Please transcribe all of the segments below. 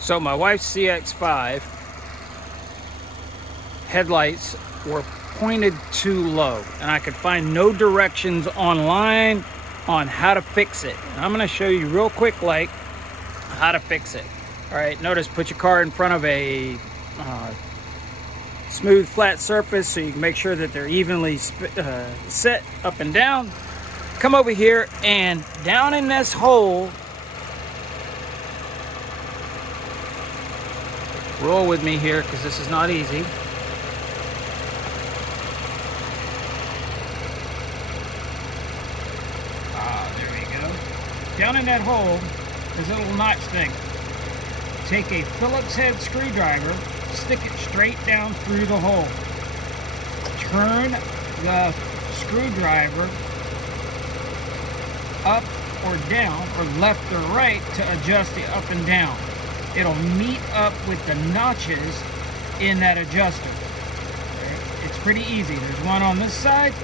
So my wife's CX-5 headlights were pointed too low, and I could find no directions online on how to fix it. And I'm going to show you real quick like how to fix it. All right, notice, put your car in front of a smooth flat surface so you can make sure that they're evenly set up and down. Come over here and down in this hole, roll with me here because this is not easy. There we go. Down in that hole, there's a little notch thing. Take a Phillips head screwdriver, stick it straight down through the hole. Turn the screwdriver up or down, or left or right, to adjust the up and down. It'll meet up with the notches in that adjuster. It's pretty easy. There's one on this side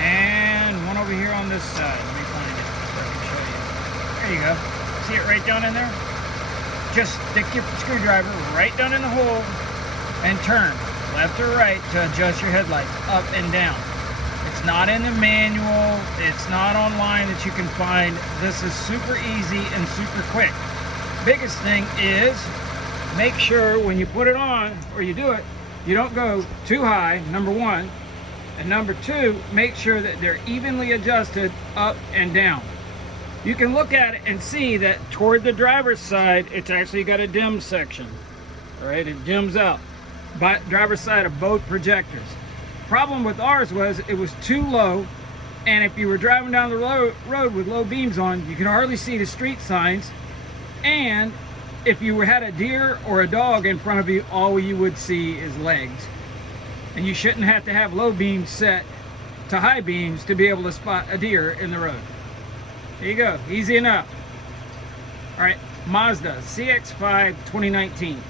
and one over here on this side. Let me find it so I can show you. There you go. See it right down in there? Just stick your screwdriver right down in the hole and turn left or right to adjust your headlights up and down. It's not in the manual, it's not online that you can find. This is super easy and super quick. Biggest thing is make sure when you put it on or you do it, you don't go too high, number one, and number two, make sure that they're evenly adjusted up and down. You can look at it and see that toward the driver's side, it's actually got a dim section. All right, it dims out. But driver's side of both projectors. Problem with ours was it was too low, and if you were driving down the road with low beams on, you could hardly see the street signs, and if you had a deer or a dog in front of you, all you would see is legs. And you shouldn't have to have low beams set to high beams to be able to spot a deer in the road. There you go, easy enough. All right, Mazda CX-5 2019.